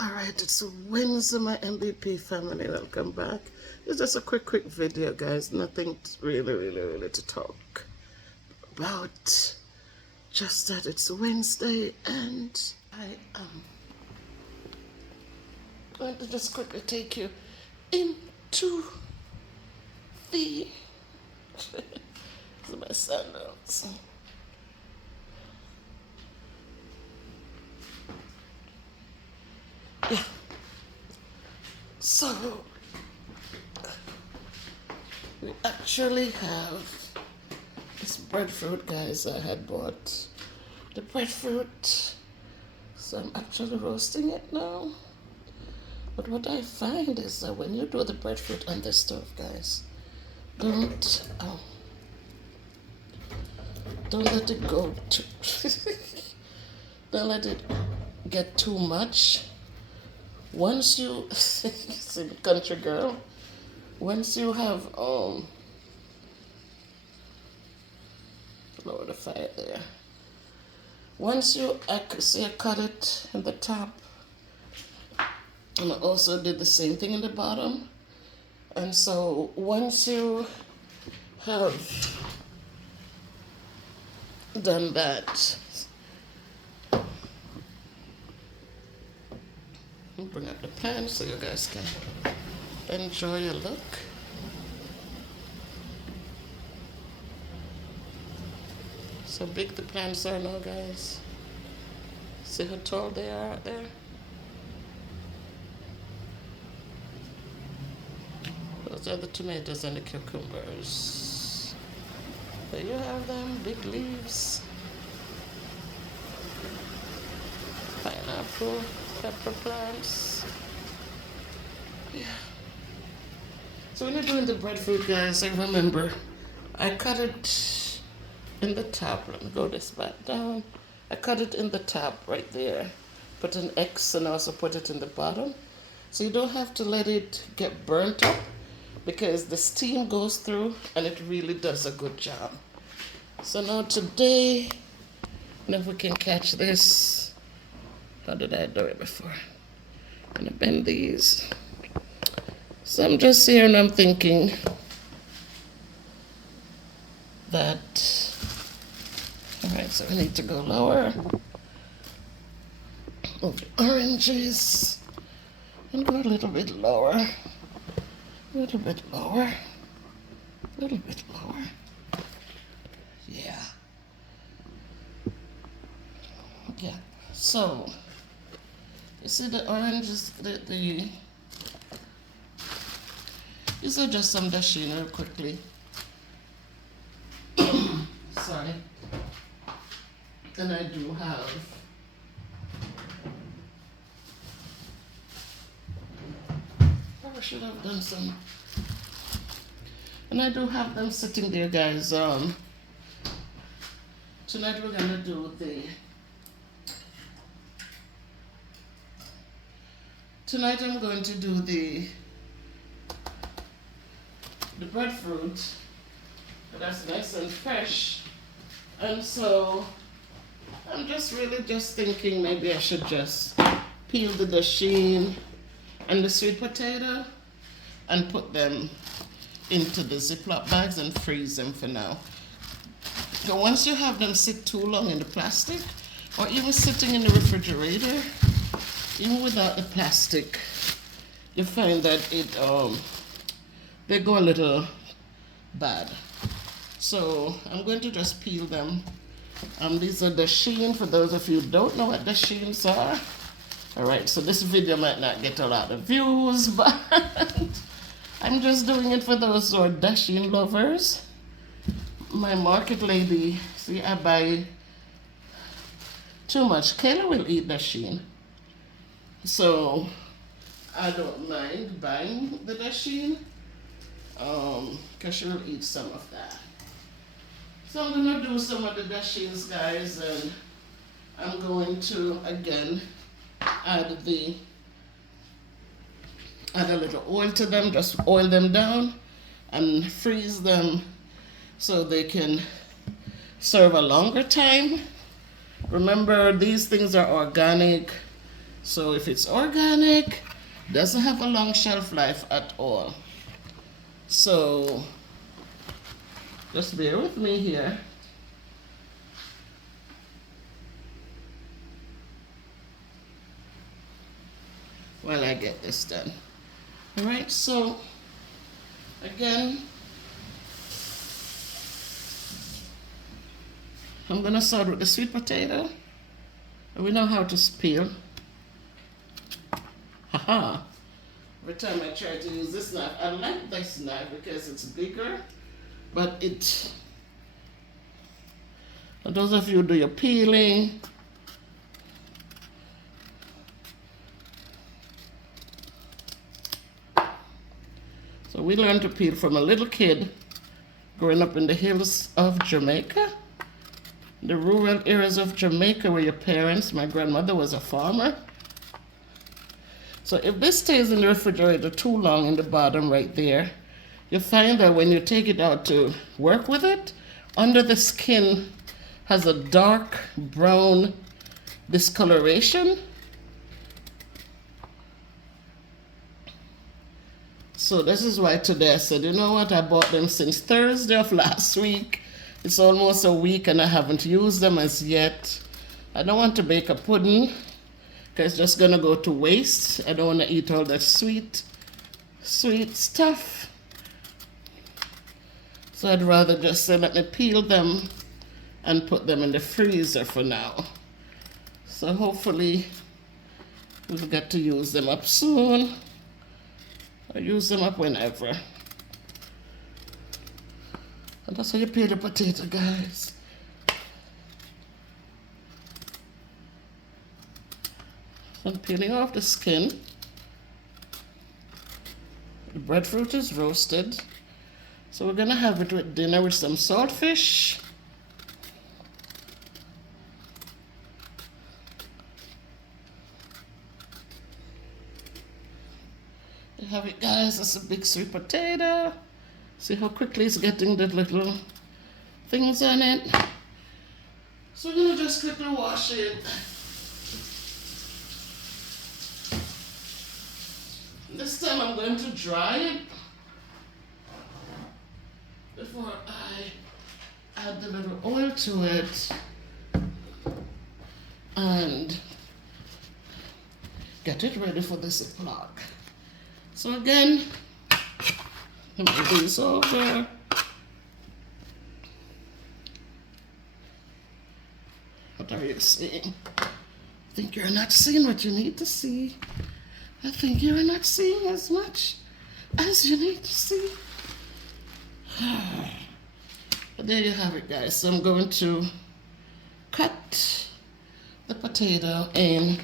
Alright, it's Wednesday, my MVP family. Welcome back. It's just a quick video, guys. Nothing really to talk about. Just that it's Wednesday and I am going to just quickly take you into the my sandals. Yeah. So we actually have this breadfruit, guys. I had bought the breadfruit, so I'm actually roasting it now. But what I find is that when you do the breadfruit on the stove, guys, don't let it go too don't let it get too much. Once you see, country girl, once you have lower the fire there. Once you see I cut it in the top, and I also did the same thing in the bottom. And so once you have done that, I'll bring up the pan so you guys can enjoy a look. So big the plants are now, guys. See how tall they are out there? Those are the tomatoes and the cucumbers. There you have them, big leaves. Pineapple, pepper plants. Yeah. So when you're doing the breadfruit, guys, I remember I cut it in the top. Let me go this back down. I cut it in the top right there. Put an X and also put it in the bottom. So you don't have to let it get burnt up because the steam goes through and it really does a good job. So now today, if we can catch this. How did I do it before? I'm gonna bend these. So I'm just here and I'm thinking that, all right, so we need to go lower. Oh, the oranges. And go a little bit lower. A little bit lower. A little bit lower. Yeah. Yeah. So, you see the oranges, these are just some dasheen real quickly. Sorry. And I do have I should have done some. And I do have them sitting there, guys. Tonight we're gonna do Tonight I'm going to do the breadfruit. That's nice and fresh. And so I'm just thinking maybe I should just peel the dasheen and the sweet potato and put them into the Ziploc bags and freeze them for now. So once you have them sit too long in the plastic, or even sitting in the refrigerator, even without the plastic, you find that they go a little bad. So I'm going to just peel them. These are dasheen, for those of you who don't know what dasheens are. Alright, so this video might not get a lot of views, but I'm just doing it for those who are dasheen lovers. My market lady, see, I buy too much. Kayla will eat dasheen. So I don't mind buying the dasheen, because she will eat some of that. So I'm gonna do some of the dasheens, guys, and I'm going to again add a little oil to them, just oil them down and freeze them so they can serve a longer time. Remember, these things are organic, So if it's organic, doesn't have a long shelf life at all. So just bear with me here. While I get this done. All right, so again, I'm gonna start with the sweet potato. We know how to peel. Haha. Every time I try to use this knife, I like this knife because it's bigger, but for those of you who do your peeling, so we learned to peel from a little kid growing up in the hills of Jamaica, the rural areas of Jamaica where your parents, my grandmother was a farmer. So if this stays in the refrigerator too long in the bottom right there, you find that when you take it out to work with it, under the skin has a dark brown discoloration. So this is why today I said, you know what, I bought them since Thursday of last week. It's almost a week and I haven't used them as yet. I don't want to bake a pudding because it's just gonna go to waste. I don't want to eat all that sweet stuff. So I'd rather just say, let me peel them and put them in the freezer for now. So hopefully we'll get to use them up soon. Or use them up whenever. And that's how you peel the potato, guys. So I'm peeling off the skin. The breadfruit is roasted. So we're gonna have it with dinner with some saltfish. You have it, guys. It's a big sweet potato. See how quickly it's getting the little things on it. So we're gonna just quickly wash it. This time I'm going to dry it before I add the little oil to it and get it ready for the Ziploc. So again, move these over. What are you seeing? I think you're not seeing what you need to see. I think you're not seeing as much as you need to see. But there you have it, guys. So I'm going to cut the potato in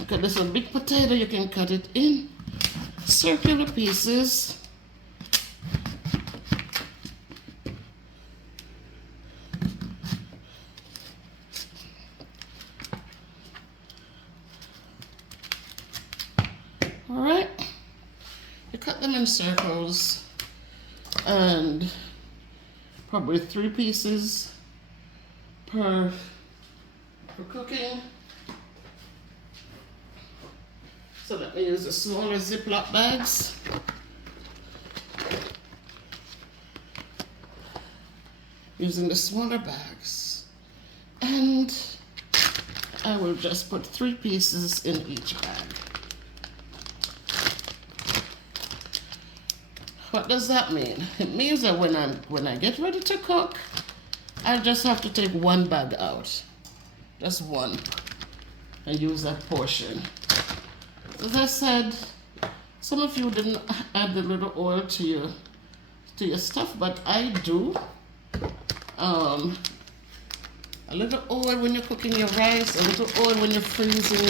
okay, this is a big potato. You can cut it in circular pieces. All right, you cut them in circles and probably 3 pieces per cooking. So let me use the smaller Ziploc bags. Using the smaller bags. And I will just put 3 pieces in each bag. What does that mean? It means that when I get ready to cook, I just have to take 1 bag out. Just 1. And use that portion. As I said, some of you didn't add the little oil to your stuff, but I do. A little oil when you're cooking your rice, a little oil when you're freezing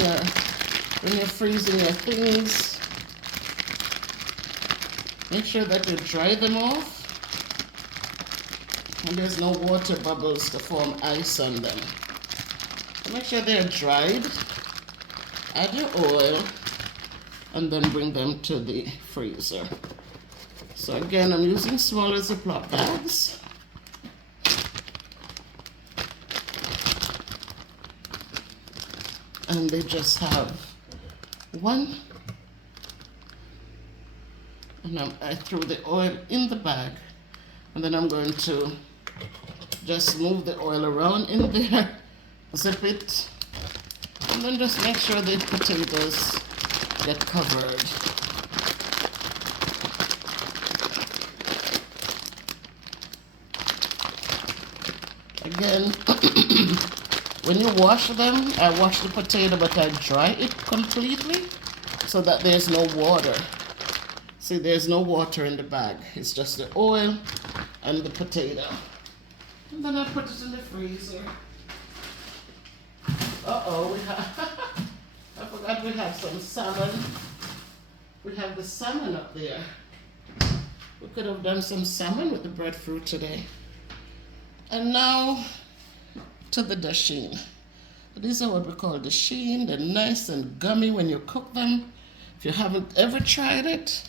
your things. Make sure that you dry them off and there's no water bubbles to form ice on them. So make sure they're dried. Add your oil and then bring them to the freezer. So again, I'm using smaller Ziploc bags and they just have one. And I threw the oil in the bag, and then I'm going to just move the oil around in there, zip it, and then just make sure the potatoes get covered. Again, when you wash them, I wash the potato, but I dry it completely so that there's no water. See, there's no water in the bag. It's just the oil and the potato. And then I put it in the freezer. Uh-oh, I forgot we have some salmon. We have the salmon up there. We could have done some salmon with the breadfruit today. And now to the dasheen. These are what we call dasheen. They're nice and gummy when you cook them. If you haven't ever tried it,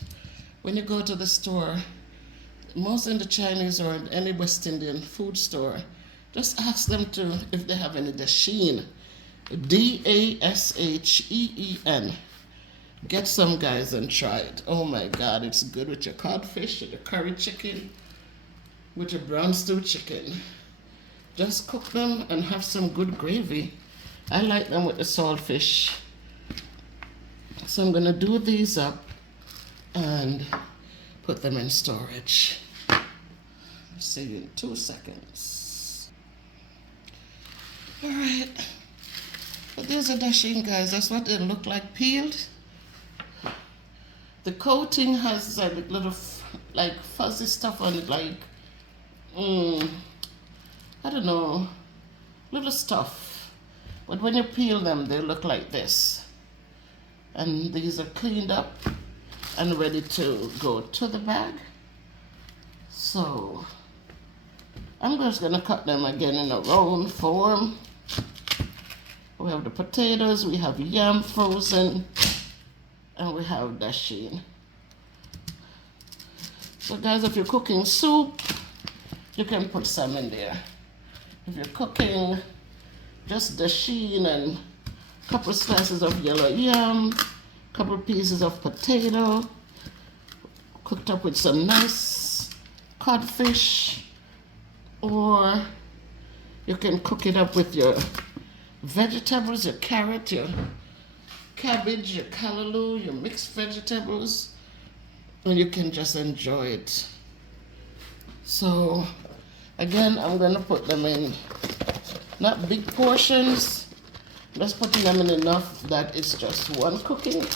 when you go to the store, most in the Chinese or in any West Indian food store, just ask them if they have any dasheen. D-A-S-H-E-E-N. Get some, guys, and try it. Oh my God, it's good with your codfish, with your curry chicken, with your brown stew chicken. Just cook them and have some good gravy. I like them with the saltfish. So I'm gonna do these up and put them in storage. See you in 2 seconds. All right, but these are dasheen, guys. That's what they look like peeled. The coating has like little like fuzzy stuff on it, like I don't know, little stuff. But when you peel them, they look like this. And these are cleaned up and ready to go to the bag. So I'm just gonna cut them again in a round form. We have the potatoes, we have yam frozen, and we have dasheen. So guys, if you're cooking soup, you can put some in there. If you're cooking just dasheen and a couple slices of yellow yam, a couple pieces of potato, cooked up with some nice codfish, or you can cook it up with your vegetables, your carrot, your cabbage, your callaloo, your mixed vegetables, and you can just enjoy it. So again, I'm gonna put them in not big portions, just putting them in enough that it's just one cooking.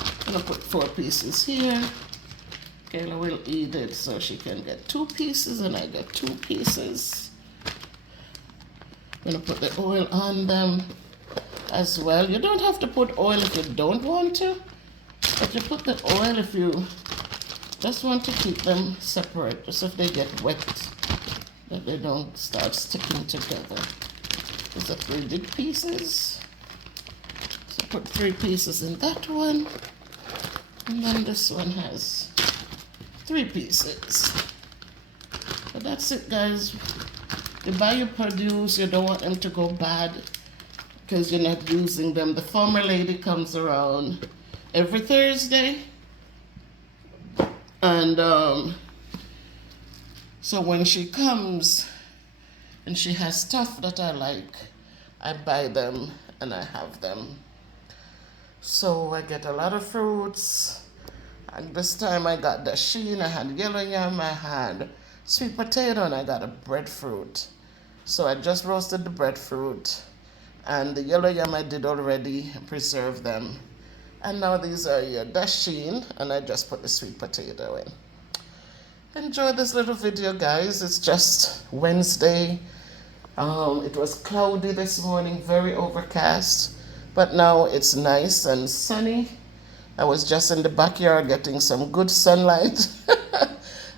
I'm gonna put 4 pieces here. Kayla will eat it so she can get 2 pieces and I get 2 pieces. I'm gonna put the oil on them as well. You don't have to put oil if you don't want to, but you put the oil if you just want to keep them separate, just if they get wet, that they don't start sticking together. These are 3 big pieces. So put 3 pieces in that one, and then this one has 3 pieces. But that's it, guys. You buy your produce, you don't want them to go bad because you're not using them. The farmer lady comes around every Thursday. And so when she comes and she has stuff that I like, I buy them and I have them. So I get a lot of fruits. And this time I got dasheen, I had yellow yam, I had sweet potato, and I got a breadfruit. So I just roasted the breadfruit, and the yellow yam I did already, preserve them. And now these are your dasheen, and I just put the sweet potato in. Enjoy this little video, guys. It's just Wednesday. It was cloudy this morning, very overcast, but now it's nice and sunny. I was just in the backyard getting some good sunlight.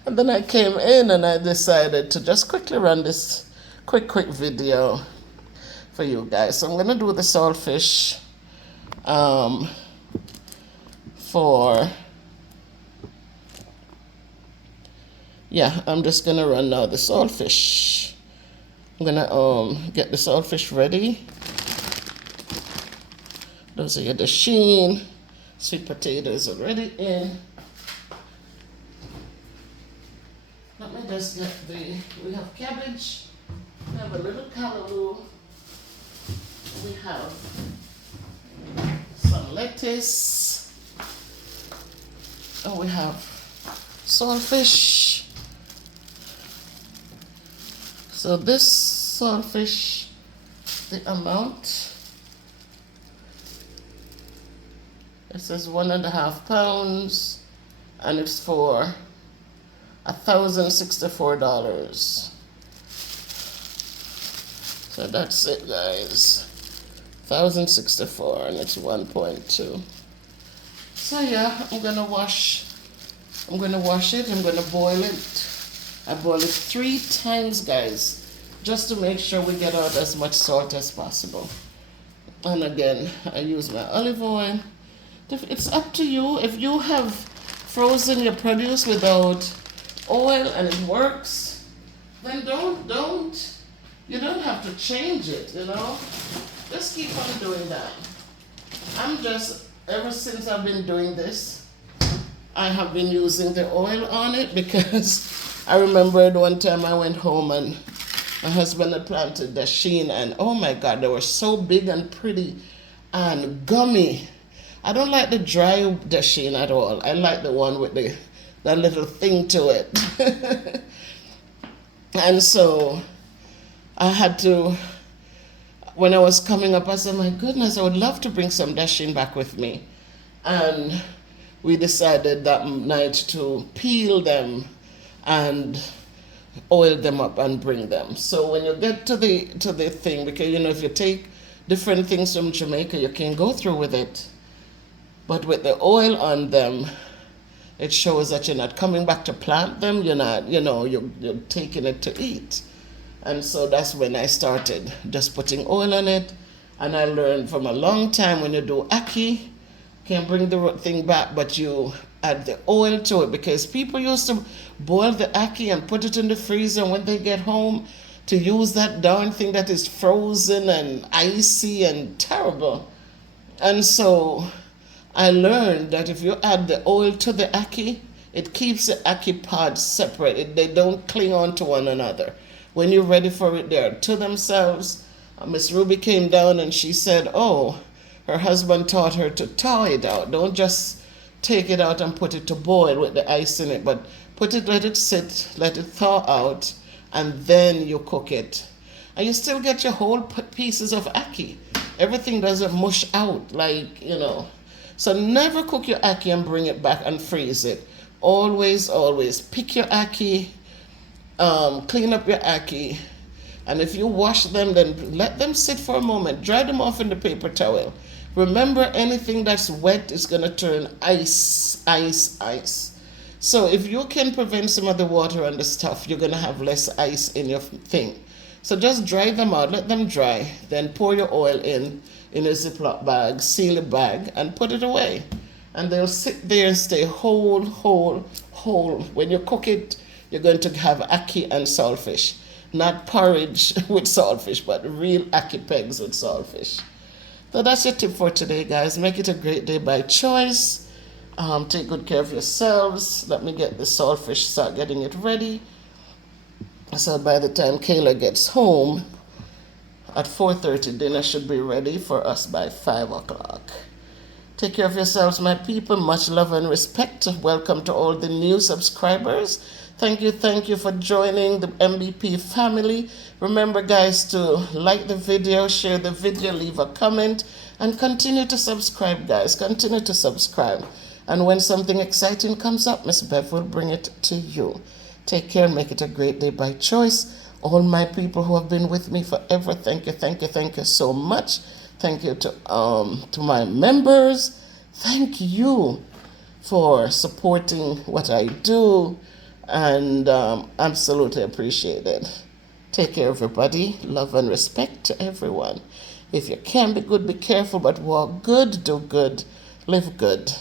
And then I came in and I decided to just quickly run this quick video for you guys. So I'm gonna do the saltfish I'm just gonna run now the saltfish I'm gonna get the saltfish ready. Those are your dasheen. Sweet potatoes already in. Let me just get we have cabbage, we have a little callaloo, we have some lettuce, and we have saltfish. So this saltfish, the amount, it says 1.5 pounds, and it's for $1,064. So that's it, guys. 1,064, and it's 1.2. So yeah, I'm gonna wash it. I'm gonna boil it. I boil it 3 times, guys, just to make sure we get out as much salt as possible. And again, I use my olive oil. It's up to you. If you have frozen your produce without oil and it works, then you don't have to change it, you know. Just keep on doing that. Ever since I've been doing this, I have been using the oil on it, because I remembered one time I went home and my husband had planted dasheen, and oh my God, they were so big and pretty and gummy. I don't like the dry dasheen at all. I like the one with that little thing to it. And so I had to, when I was coming up, I said, my goodness, I would love to bring some dasheen back with me. And we decided that night to peel them and oil them up and bring them. So when you get to the thing, because you know, if you take different things from Jamaica, you can go through with it. But with the oil on them, it shows that you're not coming back to plant them. You're not, you're taking it to eat. And so that's when I started just putting oil on it. And I learned from a long time, when you do ackee, can't bring the thing back, but you add the oil to it, because people used to boil the ackee and put it in the freezer, and when they get home to use that darn thing that is frozen and icy and terrible. And so I learned that if you add the oil to the ackee, it keeps the ackee pods separate. They don't cling on to one another. When you're ready for it, they're to themselves. Miss Ruby came down and she said, oh, her husband taught her to thaw it out. Don't just take it out and put it to boil with the ice in it, but let it sit, let it thaw out, and then you cook it. And you still get your whole pieces of ackee. Everything doesn't mush out, So never cook your ackee and bring it back and freeze it. Always pick your ackee, clean up your ackee, and if you wash them, then let them sit for a moment. Dry them off in the paper towel. Remember, anything that's wet is going to turn ice. So if you can prevent some of the water and the stuff, you're going to have less ice in your thing. So just dry them out, let them dry, then pour your oil in a Ziploc bag, seal the bag, and put it away. And they'll sit there and stay whole. When you cook it, you're going to have ackee and saltfish. Not porridge with saltfish, but real ackee pegs with saltfish. So that's your tip for today, guys. Make it a great day by choice. Take good care of yourselves. Let me get the saltfish, start getting it ready. So by the time Kayla gets home at 4:30, dinner should be ready for us by 5 o'clock. Take care of yourselves, my people. Much love and respect. Welcome to all the new subscribers. Thank you for joining the MBP family. Remember, guys, to like the video, share the video, leave a comment, and continue to subscribe, guys. Continue to subscribe. And when something exciting comes up, Miss Bev will bring it to you. Take care and make it a great day by choice. All my people who have been with me forever, thank you so much. Thank you to my members. Thank you for supporting what I do, and absolutely appreciate it. Take care, everybody. Love and respect to everyone. If you can be good, be careful, but walk good, do good, live good.